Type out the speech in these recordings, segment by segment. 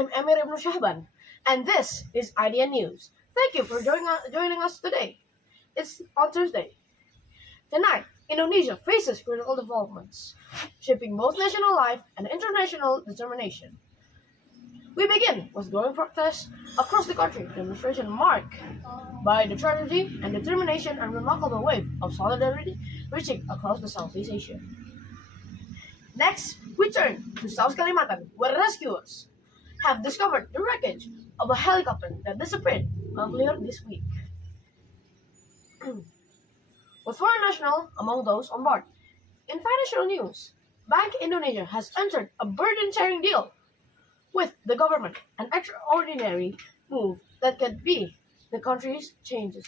I'm Emir Ibn Shahban, and this is IDN News. Thank you for joining us today. It's on Thursday. Tonight, Indonesia faces critical developments, shaping both national life and international determination. We begin with growing protests across the country, demonstration marked by the tragedy and determination and remarkable wave of solidarity reaching across the Southeast Asia. Next, we turn to South Kalimantan, where rescuers have discovered the wreckage of a helicopter that disappeared earlier this week. With foreign nationals among those on board. In financial news, Bank Indonesia has entered a burden-sharing deal with the government, an extraordinary move that could be the country's changes.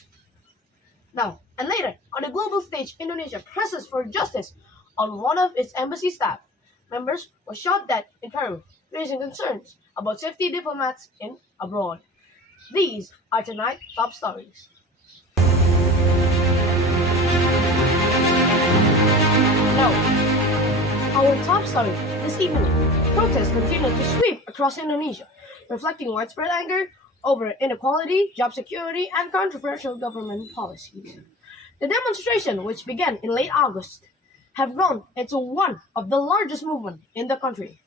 Now, and later, on the global stage, Indonesia presses for justice on one of its embassy staff members was shot dead in Peru, raising concerns about safety diplomats in abroad. These are tonight's top stories. Now, our top story this evening. Protests continue to sweep across Indonesia, reflecting widespread anger over inequality, job security, and controversial government policies. The demonstration, which began in late August, have grown into one of the largest movements in the country.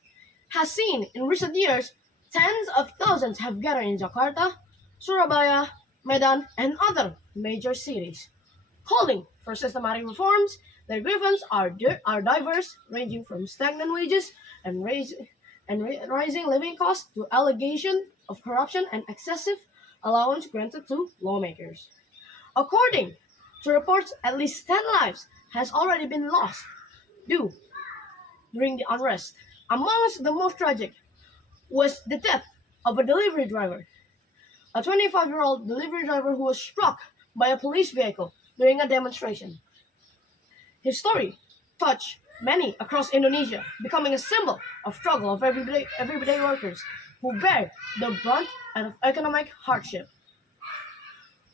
Has seen in recent years, tens of thousands have gathered in Jakarta, Surabaya, Medan, and other major cities, calling for systematic reforms. Their grievances are diverse, ranging from stagnant wages and rising living costs to allegation of corruption and excessive allowance granted to lawmakers. According to reports, at least 10 lives has already been lost during the unrest. Amongst the most tragic was the death of a delivery driver, a 25-year-old delivery driver who was struck by a police vehicle during a demonstration. His story touched many across Indonesia, becoming a symbol of struggle of everyday workers who bear the brunt of economic hardship.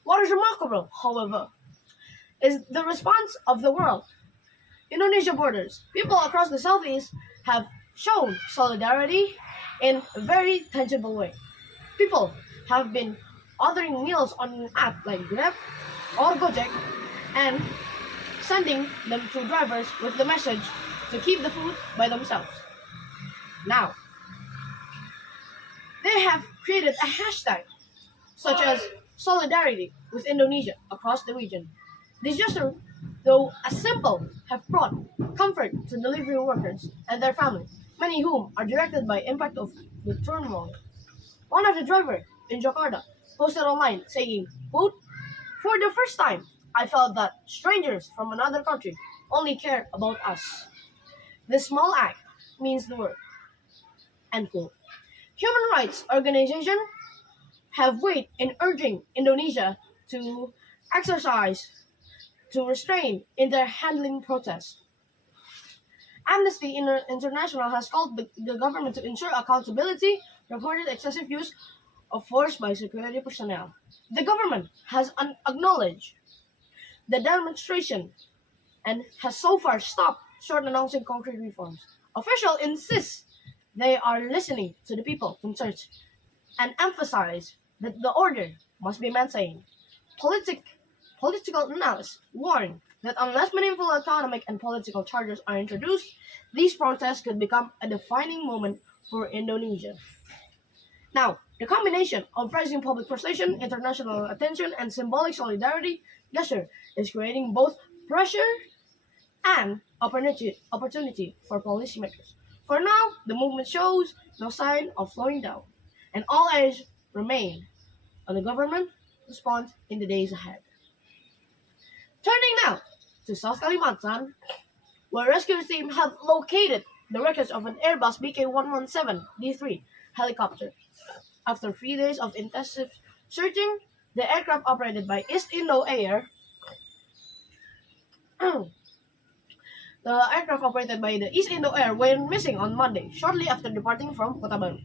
What is remarkable, however, is the response of the world. Indonesia borders, people across the southeast have shown solidarity in a very tangible way. People have been ordering meals on an app like Grab or Gojek and sending them to drivers with the message to keep the food by themselves. Now, they have created a hashtag such as solidarity with Indonesia across the region. This gesture, though a simple, have brought comfort to delivery workers and their families, many whom are directed by impact of the turmoil. One of the drivers in Jakarta posted online saying, quote, "For the first time, I felt that strangers from another country only care about us. This small act means the world." End quote. Human rights organizations have weighed in urging Indonesia to restrain in their handling protests. Amnesty International has called the government to ensure accountability, reported excessive use of force by security personnel. The government has acknowledged the demonstration and has so far stopped short announcing concrete reforms. Officials insist they are listening to the people concerned and emphasize that the order must be maintained. Political analysts warn that unless meaningful economic and political charges are introduced, these protests could become a defining moment for Indonesia. Now, the combination of rising public frustration, international attention, and symbolic solidarity gesture is creating both pressure and opportunity for policymakers. For now, the movement shows no sign of slowing down, and all eyes remain on the government response in the days ahead. Turning now to South Kalimantan, where rescue teams have located the wreckage of an Airbus BK-117D3 helicopter. After 3 days of intensive searching, the aircraft operated by East Indo Air went missing on Monday, shortly after departing from Kota Baru.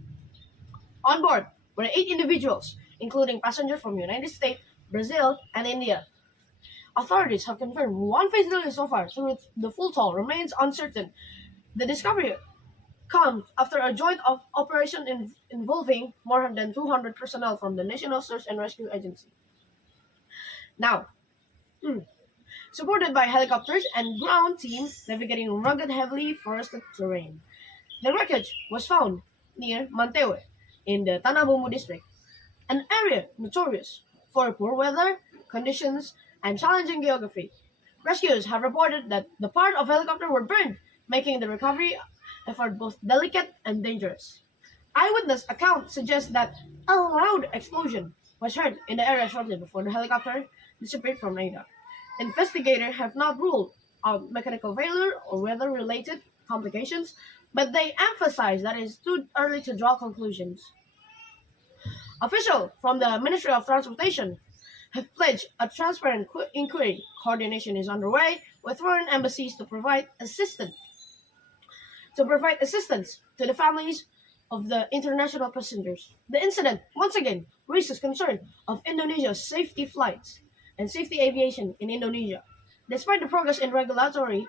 On board were 8 individuals, including passengers from United States, Brazil, and India. Authorities have confirmed one fatality so far, so the full toll remains uncertain. The discovery comes after a joint operation involving more than 200 personnel from the National Search and Rescue Agency. Now, supported by helicopters and ground teams navigating rugged, heavily forested terrain. The wreckage was found near Mantewe in the Tanabumu district, an area notorious for poor weather conditions and challenging geography. Rescuers have reported that the part of helicopter were burned, making the recovery effort both delicate and dangerous. Eyewitness accounts suggest that a loud explosion was heard in the area shortly before the helicopter disappeared from radar. Investigators have not ruled out mechanical failure or weather-related complications, but they emphasize that it is too early to draw conclusions. Officials from the Ministry of Transportation have pledged a transparent inquiry. Coordination is underway with foreign embassies to provide assistance to the families of the international passengers. The incident once again raises concern of Indonesia's safety flights and safety aviation in Indonesia. Despite the progress in regulatory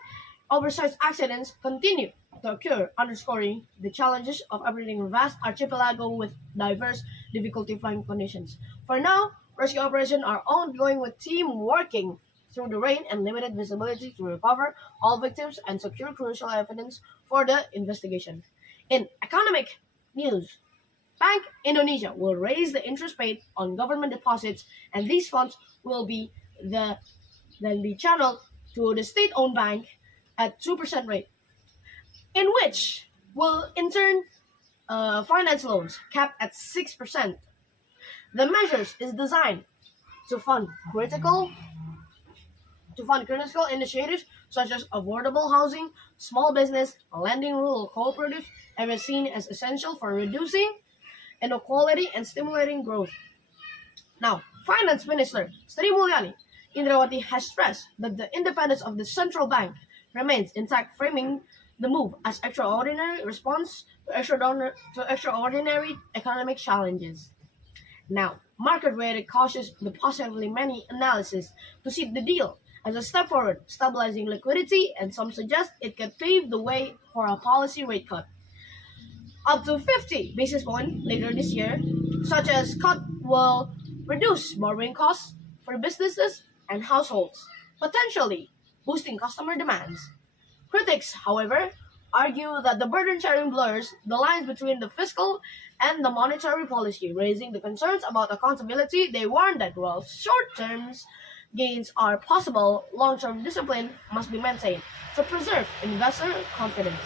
oversight, accidents continue to occur, underscoring the challenges of operating a vast archipelago with diverse difficulty flying conditions. For now, rescue operations are ongoing with team working through the rain and limited visibility to recover all victims and secure crucial evidence for the investigation. In economic news, Bank Indonesia will raise the interest paid on government deposits, and these funds will then be channeled to the state-owned bank at 2% rate, in which will in turn finance loans capped at 6%. The measures is designed to fund critical initiatives such as affordable housing, small business, lending rural cooperatives, and is seen as essential for reducing inequality and stimulating growth. Now, Finance Minister Sri Mulyani Indrawati has stressed that the independence of the central bank remains intact, framing the move as extraordinary response to extraordinary economic challenges. Now, market rated cautious the possibly many analysis to see the deal as a step forward, stabilizing liquidity, and some suggest it could pave the way for a policy rate cut up to 50 basis points later this year, such as cut will reduce borrowing costs for businesses and households, potentially boosting customer demands. Critics, however, argue that the burden sharing blurs the lines between the fiscal and the monetary policy, raising the concerns about accountability. They warn that while short-term gains are possible, long-term discipline must be maintained to preserve investor confidence.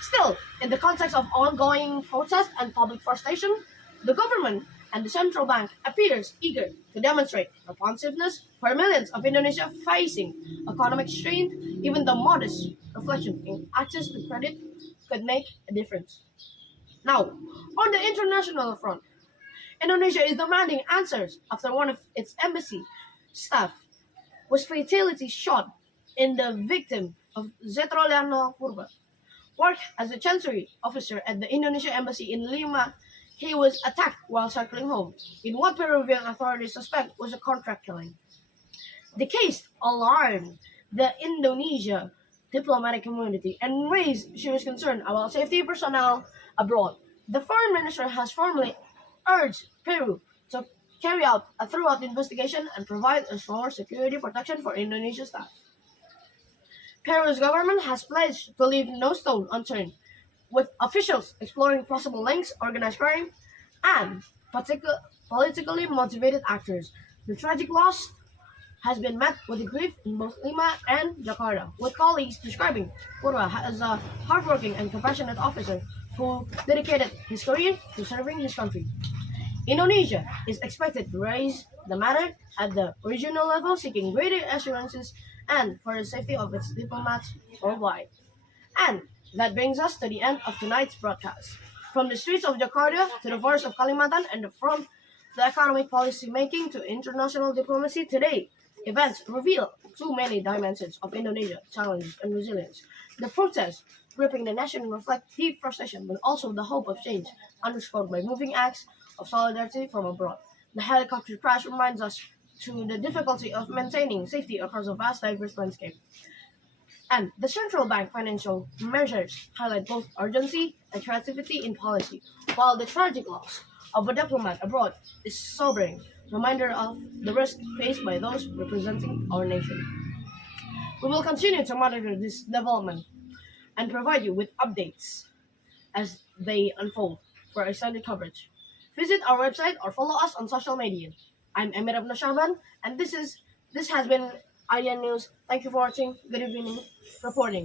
Still, in the context of ongoing protest and public frustration, the government and the central bank appears eager to demonstrate responsiveness for millions of Indonesia facing economic strain. Even the modest reflection in access to credit could make a difference. Now, on the international front, Indonesia is demanding answers after one of its embassy staff was fatally shot in the victim of Zetroliano Purba. Worked as a chancery officer at the Indonesia embassy in Lima, he was attacked while cycling home in what Peruvian authorities suspect was a contract killing. The case alarmed the Indonesia diplomatic community and raised serious concern about safety personnel abroad. The foreign minister has formally urged Peru to carry out a thorough investigation and provide a strong security protection for Indonesian staff. Peru's government has pledged to leave no stone unturned, with officials exploring possible links, organized crime, and politically motivated actors. The tragic loss has been met with grief in both Lima and Jakarta, with colleagues describing Purwa as a hardworking and compassionate officer who dedicated his career to serving his country. Indonesia is expected to raise the matter at the regional level, seeking greater assurances and for the safety of its diplomats worldwide. And that brings us to the end of tonight's broadcast. From the streets of Jakarta to the forests of Kalimantan and from the economic policy making to international diplomacy, today events reveal too many dimensions of Indonesia, challenges and resilience. The protests gripping the nation reflect deep frustration, but also the hope of change, underscored by moving acts of solidarity from abroad. The helicopter crash reminds us to the difficulty of maintaining safety across a vast, diverse landscape. And the central bank financial measures highlight both urgency and creativity in policy, while the tragic loss of a diplomat abroad is sobering reminder of the risk faced by those representing our nation. We will continue to monitor this development and provide you with updates as they unfold. For extended coverage, visit our website or follow us on social media. I'm Emir Abna Shahban, and this has been IDN News. Thank you for watching. Good evening reporting.